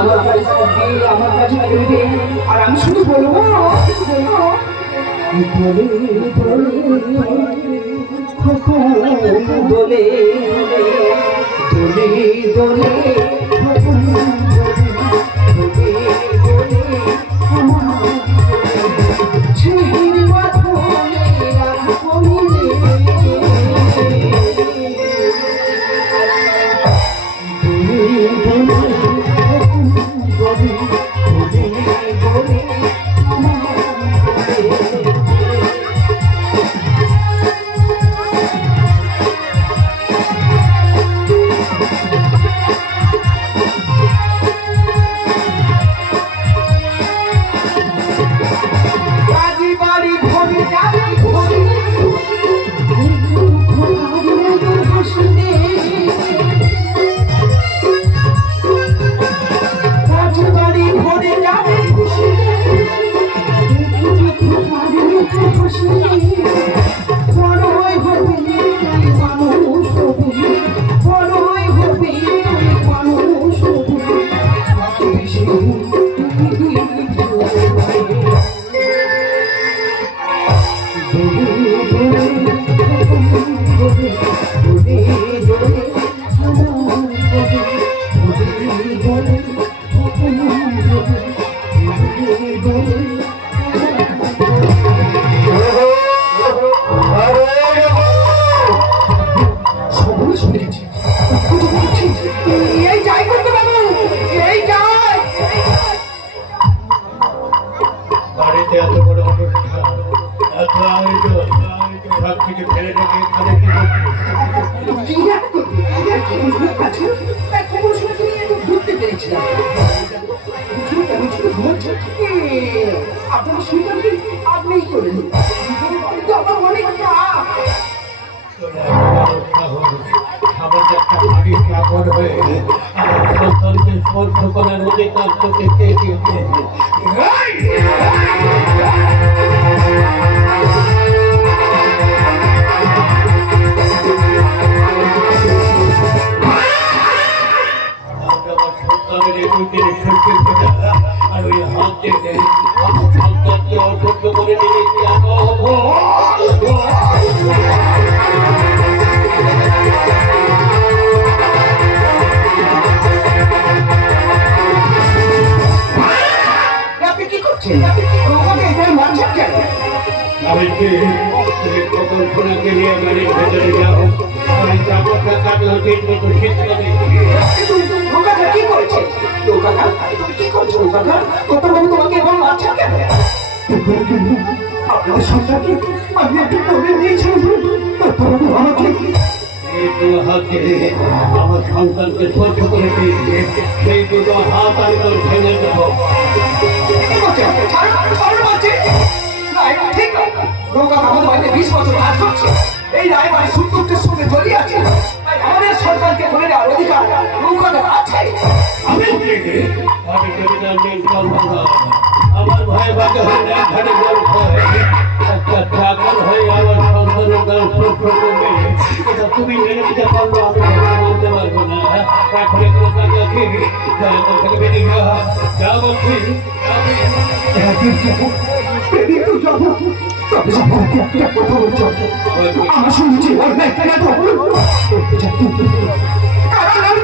আমার কাছে থাকবে, আমার কাছে থাকবে, আর আমি শুধু বলবো দোলে দোলে দোলে দোলে আমার সন্তানকে সহ্য করে দিয়েছে সেই দুটো হাত আমি তোর ভেঙে দেবো। এই রায় বাড়ি সুন্দরের সঙ্গে জড়িয়ে আছে, আমাদের সন্তানকে ধরে নেওয়ার অধিকার নৌকাদের আছে। আমার ভয়ে বাগে হয়ে ঘাটে জল খায় একটা চাকর হয়ে আমার সন্তানের গান সুস্থ করবে, এটা তুমি মেনে নিতে পারলো আমি বলতে পারবো না। এখন এগুলো তাকে বেরিয়ে যা বলছি আমার শুনছি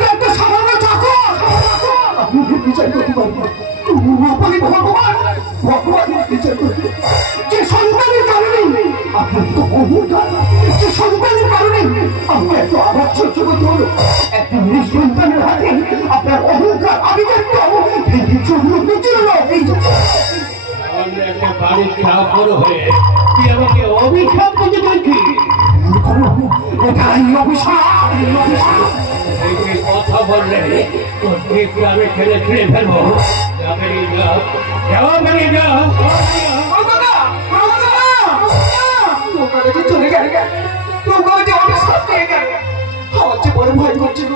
একটা সামান্য চাকর আপনি বিচার করতে পারবেন ভগবানের বিচার করতে যে সন্তানের কারণে আপনার তো অহংকার, যে সন্তানের কারণে আপনার এত আঘাত সহ্য করতে হলো, একটা মেয়ে সন্তানের হাতে আপনার অহংকার আবিগত্য এই জন্য বিচরণ এই একটা বাড়ির চাকর হয়ে তুই আমাকে অভিশাপ দিতে দেখি কথা বললে আমি ছেলে ছেড়ে ফেলবো। চলে গেলে আমার যে বড় ভয় করছিল,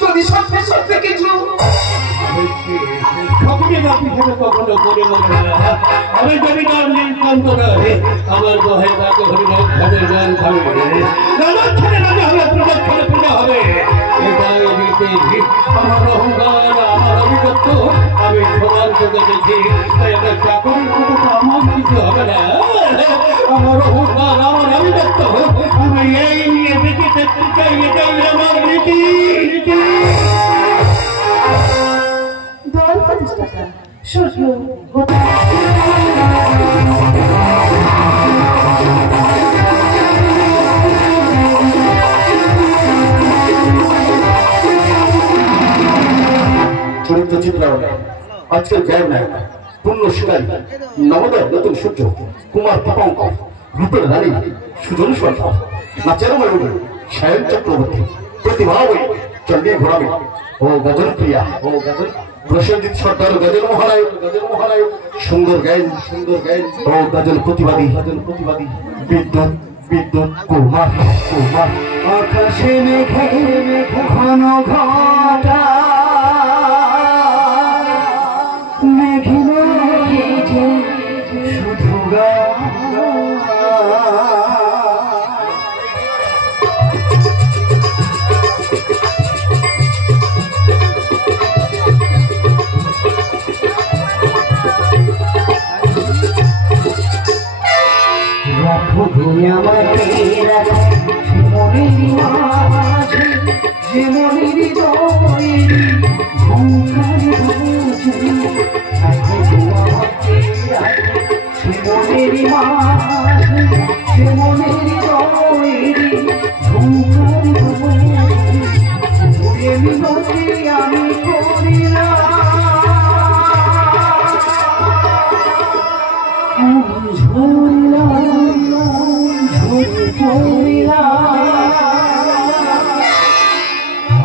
যদি যদি সত্যি সত্যি কিছু আমি জমিদার নীলকান্ত রায় আমার দোহে তাকে হরিনাথ ঘাটের গান খাবে রাজাক্ষণে রাজা হবে প্রজাক্ষণে পূজা হবে এটাই রীতি আমার অহংকার আমার আধিপত্য আমি সবার চোখে দেখি তাই একটা চাকরির কথা তো আমার কিছু হবে না আমার অহংকার আমার আধিপত্য আমি এই নিয়ে বেঁচে থাকতে চাই এটাই আমার রীতি সূর্য চরিত্র চিত্রায়ন আজকের গায়ক নায়ক পূর্ণ শিকারী নবোদয় নতুন সূর্য কুমার পাপাঙ্কর রূপের রানী সুজন সরকার নাচের ময়ূর সায়ন চক্রবর্তী প্রতিভাবী চন্ডী ঘোড়াবী ও গজল প্রিয়া ও গজল প্রসেনজিৎ সর্দার গজল মহানায়ক সুন্দর গায়ন ও গজল প্রতিবাদী বিদ্যুৎ কুমার আকাশে মেঘে ঘন ঘটা মেঘিন শুধু যে মনের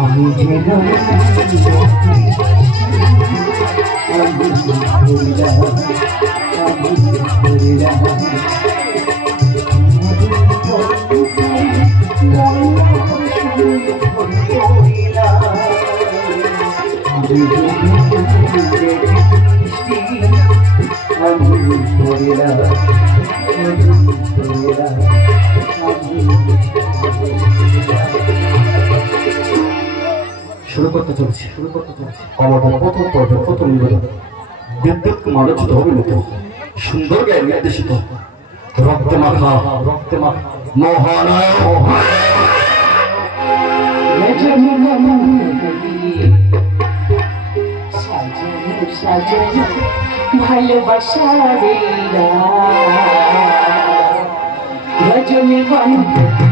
আমি শুরু করতে চলেছি আমার প্রথম পর্ব প্রথম নিবেদন বিদ্যুৎ মানচিত অভিনীত সুন্দর গায়ে নির্দেশিত রক্তে মাখা মহানায়ক ভালোবাসা রজনী ভালোবাসা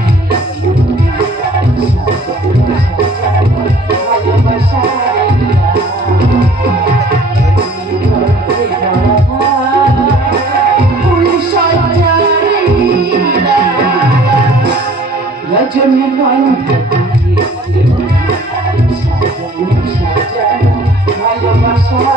রজনী ভালোবাসা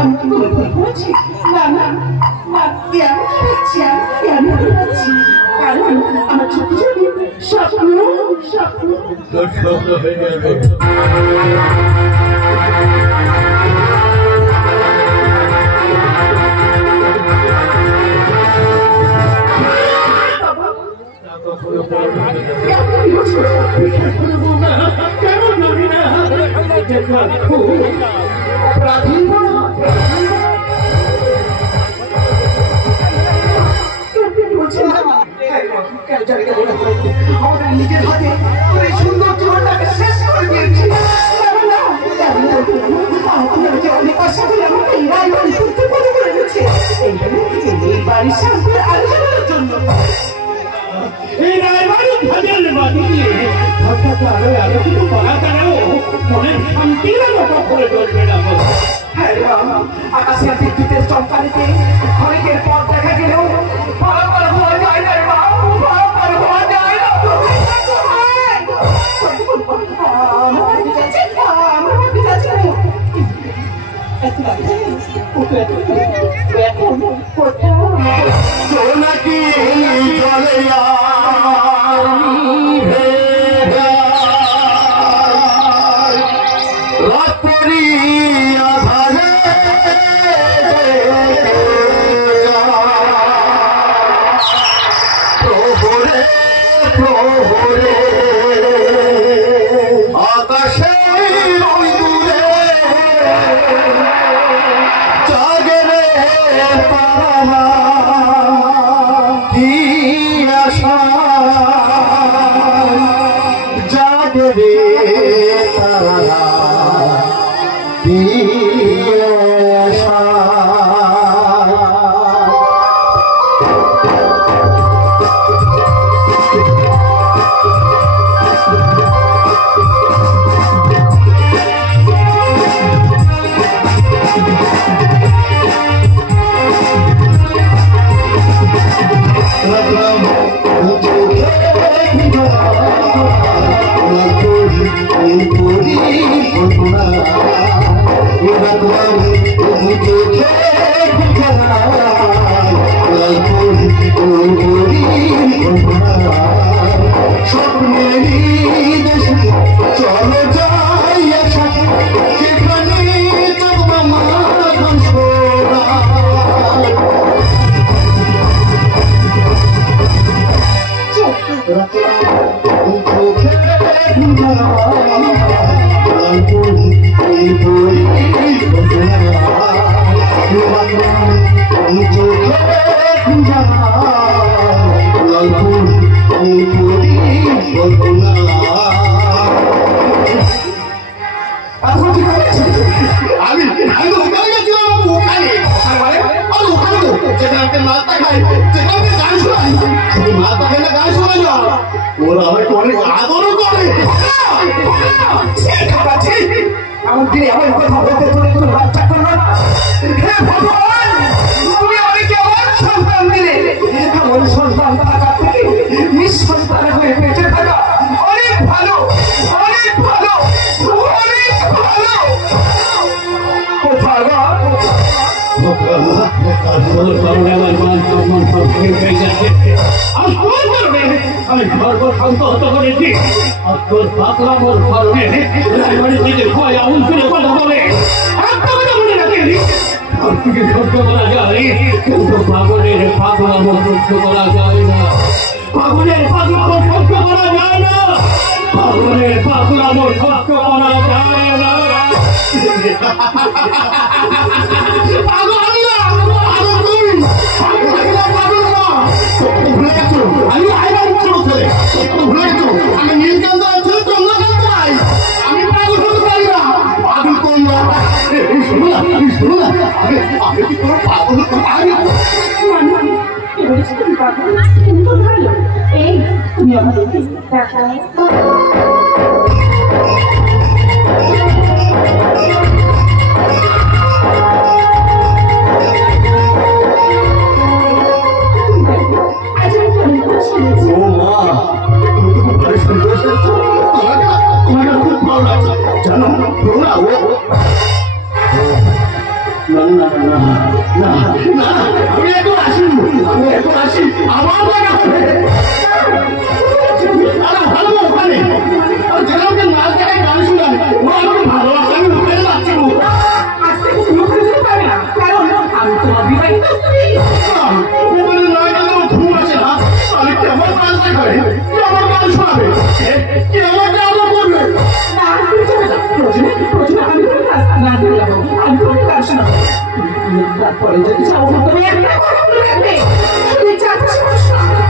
আমি কি করে ভুল করেছি? না না না, কেন করেছি? কেন করেছি? কারণ আমার ছোট ছোট স্বপ্ন স্বপ্ন হয়ে যাবে। আমাদের নিজের হাতে এই সুন্দর জীবনটাকে শেষ করে দিয়েছি। অনেক আশা করে আমাকে এই রায়বাড়ি করতে করে গেছে এই বাড়ির সামনে আলোচনার জন্য। এই রায়বাড়ি ভাজের বাড়ি দিয়ে হঠাৎ আরো কিছু করা তারাও মনের শান্তির মতো করে চলবে না। আকাশের বিদ্যুতের চমকানিতে অনেকের পথ দেখা গেলেও ফলাফল হওয়া যায় না, ফলাফল হওয়া যায় না। নাকি রাত্রি আধারে প্রহরে প্রহরে আকাশে জাগরে পারা কি আশা জাগরে তারা কি আশা। চলো যাই সেখানে আমি ওখানে গেছিলাম, ওখানে ওখানে তো যেখানে মাছটা খাই সেখানে গান শোনাই, শুধু মাছটা খাই না গান শোনাই না, ওরা আমাকে অনেক আদরও করে। এমন দিনে এমন কথা বলতে তোলে কোনো বাচ্চা করবে না। হে ভগবান, তুমি আমাকে আমার সন্তান দিলে, এমন সন্তান থাকার থেকে নিঃসন্তান হয়ে বেঁচে থাকা অনেক ভালো, অনেক ভালো, অনেক ভালো। কোথায় বা আমি সর্বশান্ত হত করেছি তোর পাকলামোর কারণে থেকে ভয় আউল ফিরে কথা বলে মনে রাখে সহ্য করা যায়, কিন্তু পাগলের পাগলামো সহ্য করা যায় না, পাগলের পাগলামো সহ্য করা যায় না, পাগলের পাগলামো সহ্য করা যায় না। আমি নীলকান্ত আছে চন্দ্রকান্ত রায়, আমি পাগল হতে পারি না, পাগল কোন আমি কি কোনো পাগল হতে পারি না? কিন্তু ভালো এই তুমি আমাদের দেখায় জানো ওখানে না গেলেও ঘুম আসে না। আমি কি আমার গান দেখাবে? কি আমার গান শোনাবে? কি আমাকে আদর করবে? তারপরে যদি চাও তুমি একটা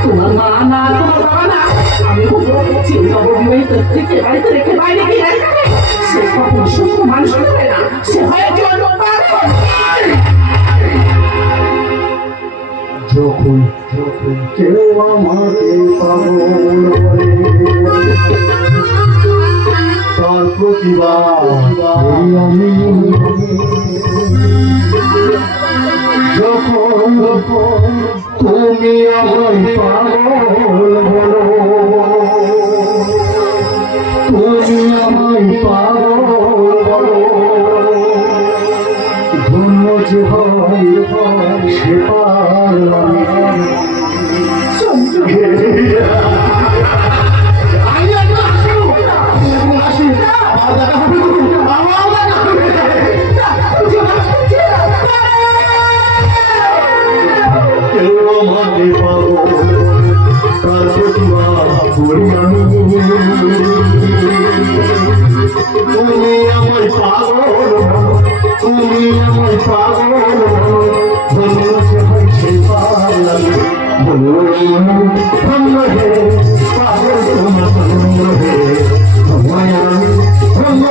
তোমার মা না তোমার বাবা না আমি চিন্তা করবি থেকে বাড়িতে রেখে বাইরে গিয়ে সে কখন সুস্থ মানুষ হবে না সে হয় জন্য যখন যখন কেউ আমাকে পাগল বলে তার প্রতিবাদ আমি যখন তুমি আমায় পাগল বলো তুমি আমায় পাগল বলো ধন্য যে হয় সে পারলাম তুমি আমার পাগল তুমি আমার পাগল সে পাগল হে পাগল তোমার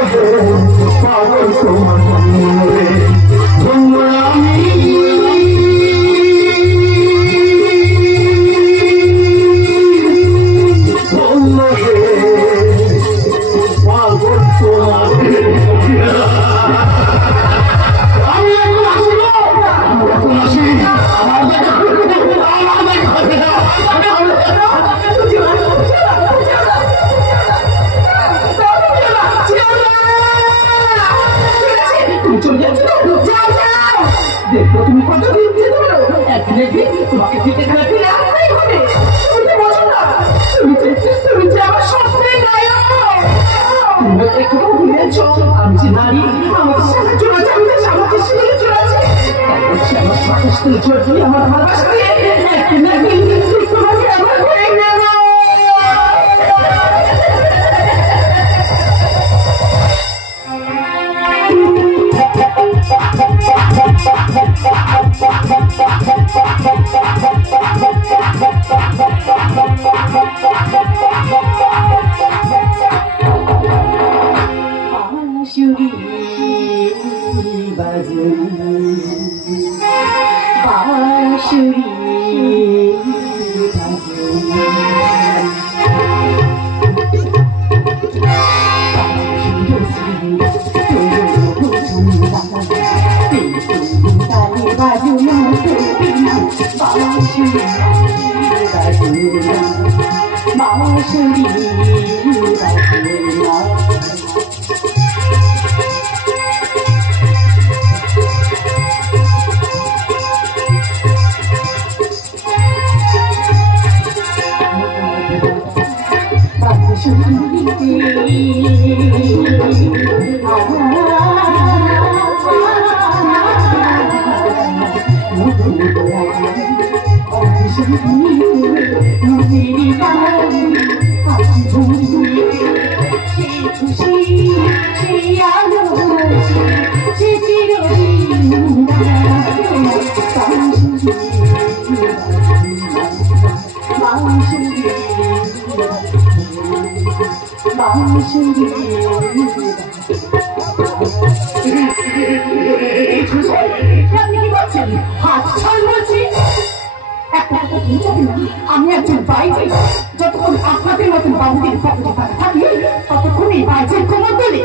হে পাগল তোমার হে দেখো তুমি কত দিন যেতে পারো একদিন তোমাকে ফিরে খেলা ফিরে আসতেই হবে তুমি বোঝো না তুমি যে আমার স্বপ্নের নায়ক তুমি একটু ভুলেছ আমি যে নারী আমাকে সাহায্য আছে আমি আমাকে শিখে চলেছে আমার স্বপ্ন চলে আমার ভালোবাসা একদিন তোমাকে আমার হয়ে নেব আমি একজন বাইরে যতক্ষণ আপনাদের মতন বাবুদের থাকি ততক্ষণ এই বাইরের কোমর দোলে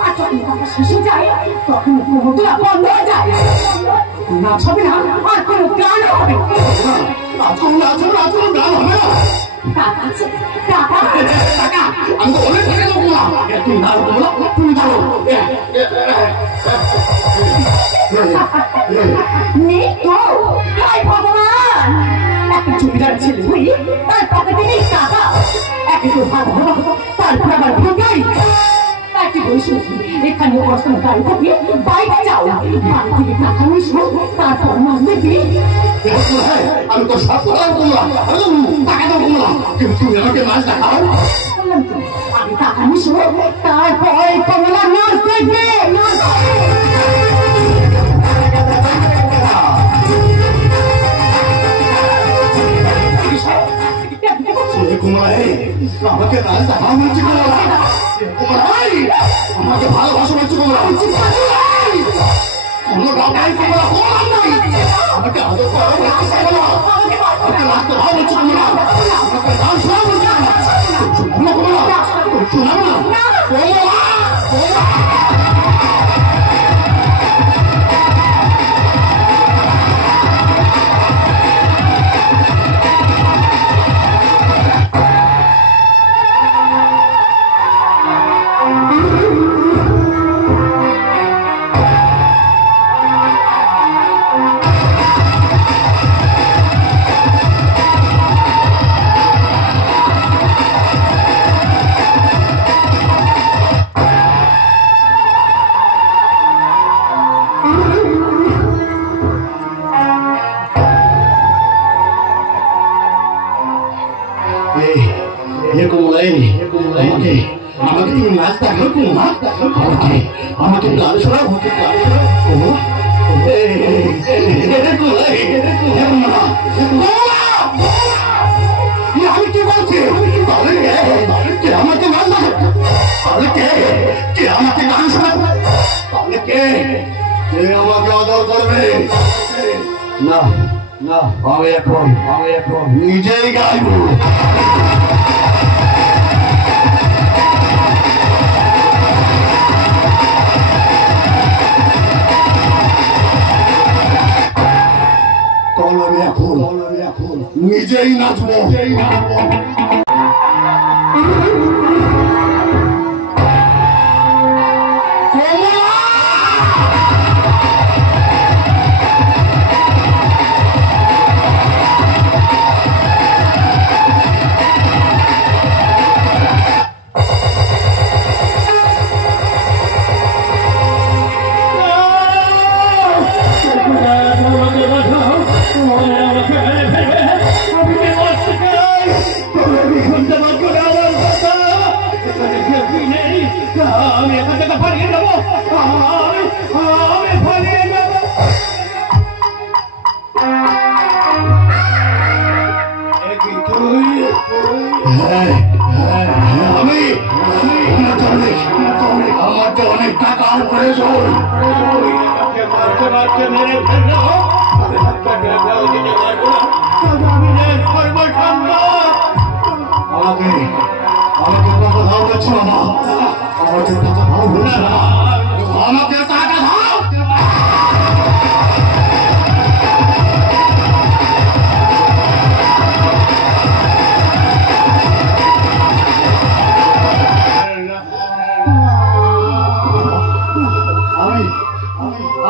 আর যখন কথা শেষে যায় তখন কোমর তোলা বন্ধ হয়ে যায় নাচ হবে না আর কোনো গান হবে গান হবে না টাকা আছে টাকা আমি তো অনেক টাকা দেবো না তুমি না তুমি ধরো নেই তো ভগবান একটা জমিদার ছেলে হই তার পকেটে নেই টাকা একে তো ভালো তারপর আবার ভোগাই তাকে এখানে অবস্থান গাড়ি থাকলে বাইরে যাও, বাড়ি থেকে টাকা মিশবো, তারপর মাছ দেখবি। আমি তো সব কথা বললাম, টাকা তো বললাম, কিন্তু তুমি আমাকে মাছ দেখাও। আমি টাকা মিশবো, তারপর কমলা মাছ দেখবে। আমাকে মাছ দেখাও বলছি, আমাকে ভালোবাসা বলছি, আমাকে আদর করো, আমাকে রাখতে ভালো বলছি, আমাকে গান শোনা বলছি, শোনাবো না। আমাকে তুমি মাছ দেখাও, আমাকে গান শোনাও। আমি কি বলছি, আমাকে মাছ দেখাও, কে আমাকে গান শোনাও, তাহলে কে আমাকে আদর করবে? না না, আমি এখন নিজেই গাইব। এখন নিজেই নাচবো। আমি এখান থেকে পালিয়ে যাবো, আমি পালিয়ে যাবো। আমাকে অনেক টাকার প্রয়োজন, মারতে মারতে মেরে ফেললো, আমাকে টাকা দাও বলছো, আমাকে টাকা দাও বলছো, আমাকে টাকা দাও।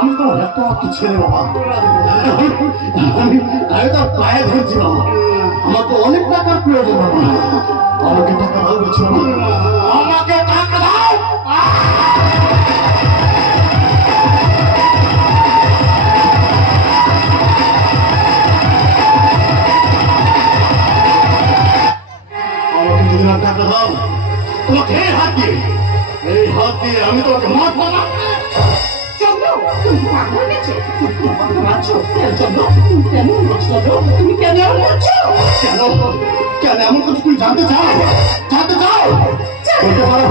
আমি তো একটা ছেলে বাবা, আমি তো পায়ে ধরছি বাবা, আমার তো অনেক টাকার প্রয়োজন বাবা, আমাকে টাকা দাও বলছি বাবা, আমাকে টাকা দাও। আমাকে যদি না টাকা দাও, তোমাকে এই হাত দিয়ে আমি তোমাকে মারবো না। তুমি কেন এমন কিছু তুমি জানতে চাও? বলতে পারো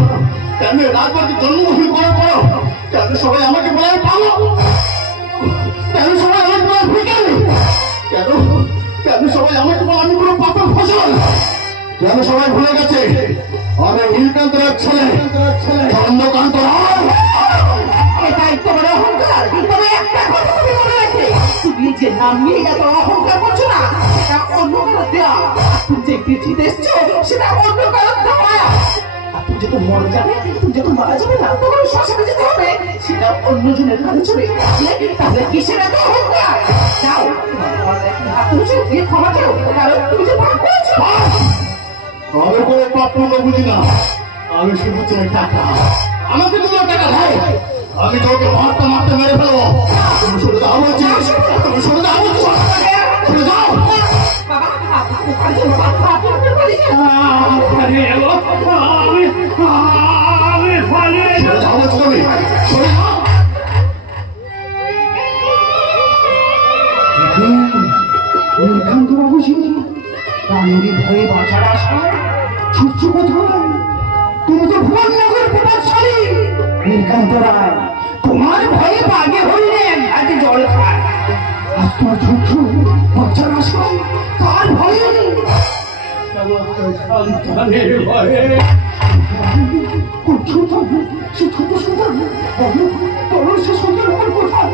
কেন রাজবাড়িতে জন্মগ্রহণ করার পর কেন সবাই আমাকে বলে পাবো, কেন সবাই আমাকে বলে ভিখারি, কেন সবাই আমাকে বলে আমি কোনো পাপের ফসল, কেন সবাই ভুলে গেছে আমি নীলকান্ত রায়ের ছেলে চন্দ্রকান্ত রায়। এটাই তোমার অহংকার। তবে একটা কথা তুমি মনে রাখবে, তুমি যে নাম নিয়ে এত অহংকার করছো না, সেটা অন্য কারো দেওয়া। তুমি যে পৃথিবীতে এসছো, সেটা অন্য কারো দেওয়া। তুমি যখন মরে যাবে, তুমি যখন মারা যাবে না, তখন শ্মশানে যেতে হবে, সেটা অন্যজনের কাছে চলে তাহলে কিসের এত অহংকার? যাও গিয়ে ক্ষমা চাও, কারণ তুমি যে পাপ করেছো। আমি কোনো পাপ বুঝি না, আমি শুধু চাই টাকা, আমাকে তোমরা টাকা দাও, আমি তোকে মারতে মারতে মেরে ফেলবো। তুমি সরে যাও বলছি, তুমি সরে যাও বলছি, সরে যাও। ভয়ে বাঁচার আশায় ছুটছ কোথায়? তুমি তো ভুবন নগর প্রভাবশালী নীলকান্ত রায়, তোমার ভয়ে বাগে হইলে এক ঘাটে জল খায়। আজ তোমার ছুটছ বাঁচার আশায়, কার ভয়ে? সন্তানের ভয়ে। সে ছোট সন্তান বলো সে সন্তান কোথায়?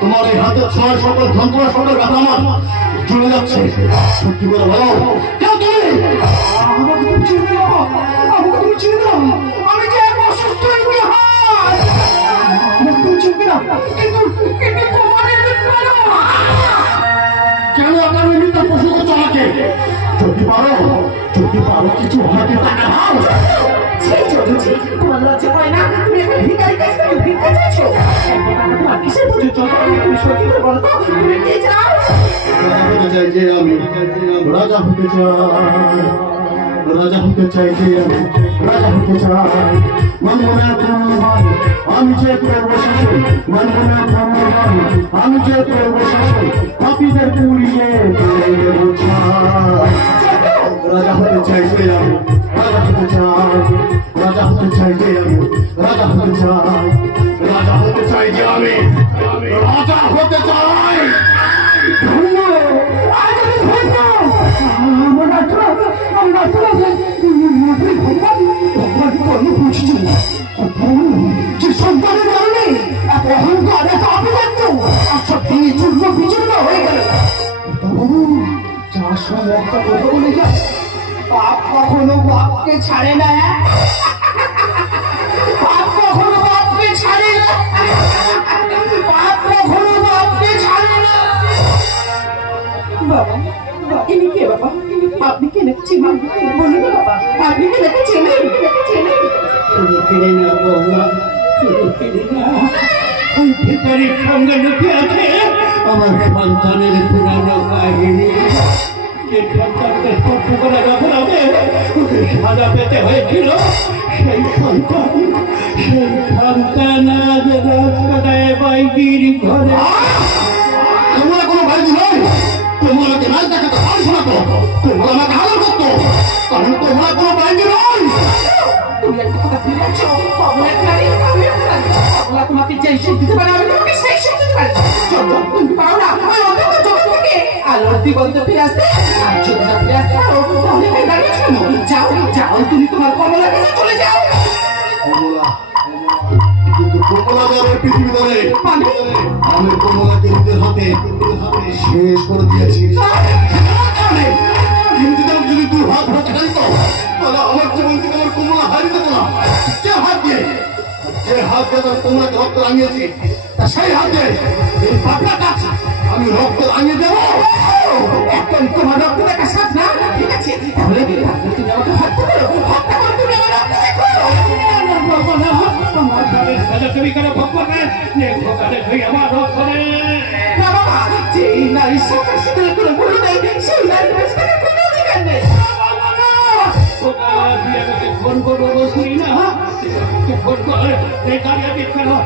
তোমার এই হাতের ছয় সকল যন্ত্রণা সকল ব্যথা আমার জুড়ে যাচ্ছে। সত্যি করে বলো, কেউ তুমি? আমাকে তুমি চিনে না, আমাকে তুমি চিনে না, আমি যে এক অসুস্থ ইতিহাস। আমাকে তুমি চিনবে না, কিন্তু কেন আপনার মৃত্যু প্রশ্ন করছো আমাকে? যদি পারো কিছু আমাকে টাকা দাও। তোমার লজ্জা পায় না? তুমি একটা ভিখারির কাছে ভিক্ষা চাইছো? তোমার কিসের পর্যন্ত তুমি সত্যি করে বলো তো, তুমি কে চাও? হতে চাই যে আমি রাজা হতে চাই, রাজা হতে চাই যে আমি রাজা হতে চাই। মনমনা প্রাণ আমি যে করব শাসন, মনমনা প্রাণ আমি যে করব শাসন, পাপীদের পুড়িয়ে দেব ছাই। রাজা হতে চাই যে আমি রাজা হতে চাই, রাজা হতে চাই যে আমি রাজা হতে চাই, রাজা হতে চাই যে আমি রাজা হতে চাই। যে সন্তানের কারণে এত অহংকার, এত আভিজাত্য, আচ্ছা ভেঙে চূর্ণ বিচূর্ণ হয়ে গেল। যার সঙ্গে একটা কথা বলে যায়, পাপ কখনো বাপকে ছাড়ে না, পাপ কখনো বাপকে ছাড়ে না, পাপ কখনো বাপকে ছাড়ে না। বাবা, ইনি কে বাবা? আপনি কে লিখছেন? বলুন না বাবা, আপনি কে লিখছেন? ফিরে না বৌমা, ফিরে না। ওই ভিখারির সঙ্গে লুকিয়ে আছে আমার সন্তানের পুরানো কাহিনী। যে সন্তানকে স্পর্শ করা অপরাধে ওকে সাজা পেতে হয়েছিল, সেই সন্তান আজ রাস্তায় বাইকির ঘরে। তোমরা কোনো বাইরে নয়, তোমরা আমাকে রাজ দেখাতে পারছো না তো, তোমরা আমাকে আদর করতো, কারণ তোমরা কোনো বাইরে নয়। তুমি একটা কথা ফিরে আছো, পাগলা নারী, আমি পাগলা তোমাকে যেই শিখ দিতে পারে, আমি তোমাকে সেই শিখ দিতে পারি। যখন তুমি পারো না ওই অন্ধকার জগৎ থেকে আলোর দিগন্তে ফিরে আসতে, আর যদি না ফিরে আসতে পারো তাহলে এখানে দাঁড়িয়েছো কেন? যাও যাও, তুমি তোমার কমলার কাছে চলে যাও। কমলা, কিন্তু কমলা যাবে পৃথিবী ধরে, আমি কমলাকে নিজের হাতে শেষ করে দিয়েছি। কিন্তু যদি তুই হাত হাতে খাইতো, তাহলে আমার জীবন থেকে আমার কমলা হারিয়ে যেত না। যে হাত দিয়ে তোর কমলাকে রক্ত রাঙিয়েছি, তা সেই হাতে এই পাপড়া কাজ আমি রক্ত রাঙিয়ে দেবো। এখন তোমার রক্ত দেখা সাথ না, ঠিক আছে? তাহলে তুমি আমাকে হত্যা করো, হত্যা করো, তুমি আমার রক্ত দেখো। আমার ঘরের সাজা তুমি কেন ভোগ করবে? আমার রক্ত না বাবা, যেই নারী সাথে শীতল করে ভুলে দেয়, সেই নারী সাথে কোনো অধিকার নেই। ফোন করবো বলছি না, ফোন করে দাঁড়িয়ে দিচ্ছে না।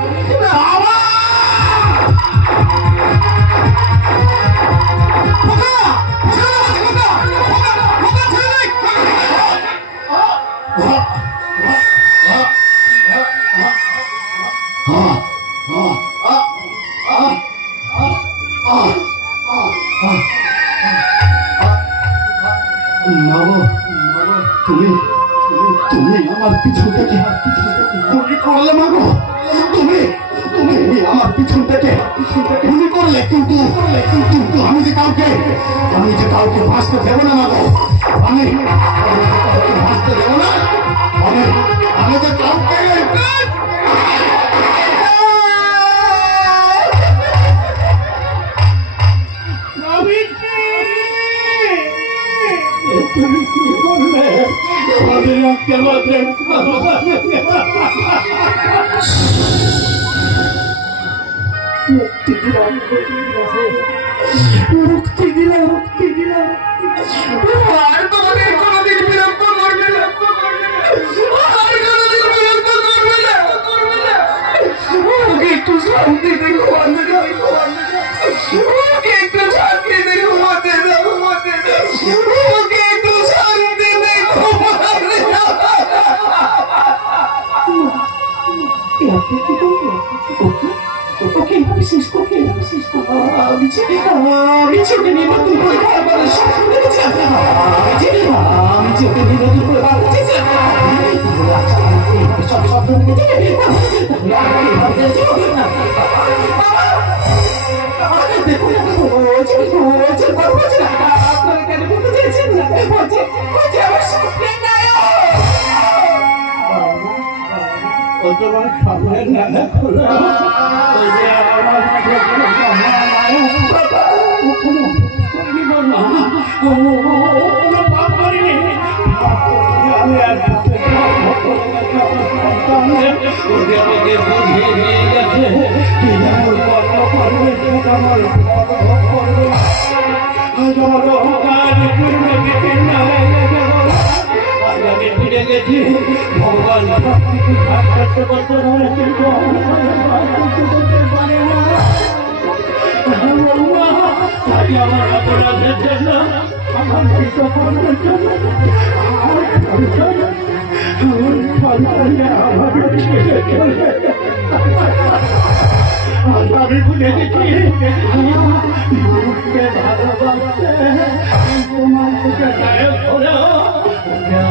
তুমি আমার পিছন থেকে গুলি করলে মাগো, তুমি আমার পিছন থেকে গুলি করলে, কিন্তু আমি যে কাউকে বাঁচতে দেবো না মাগো, আমি বাঁচতে দেবো না, আমি যে কাউকে তুমি কি করলে আমাদের একটা মাত্র মুক্তি দিলাম মুক্তি দিলাম মুক্তি দিলাম আর তোমাদের কোনোদিন বিরক্ত করবে না আর কোনোদিন বিরক্ত করবে না ওকে একটু শান্তি দিয়ে ঘুমাতে দাও ওকে একটু শান্তি দিয়ে ঘুমাতে দাও ওকে একটু শান্তি দিয়ে ঘুমাতে দাও আপনি কি করবেন ওকে এভাবে শেষ করবে আমি চোখে নিয়ে নতুন করে খাবার স্বপ্ন দেখেছি আমি চোখে নিয়ে নতুন করে খাবার দেখেছি সব স্বপ্ন দেখেছি দেখুন আপনারা কেন বলতে চেয়েছেন আমার স্বপ্নের নায়ক তোমার সামনে না খোলা ওই যে আমার আমি আর আমাকে বুঝিয়ে দিয়ে গেছে আমি ফিরে গেছি ভগবান করতে পারে কিন্তু আমার অপরাধের জন্য আমার আমি ভুলে গেছি ভালোবাসতে তোমার চোখে গায়ে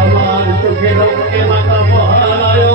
আমার চোখে রক্তে মাথা মহালয়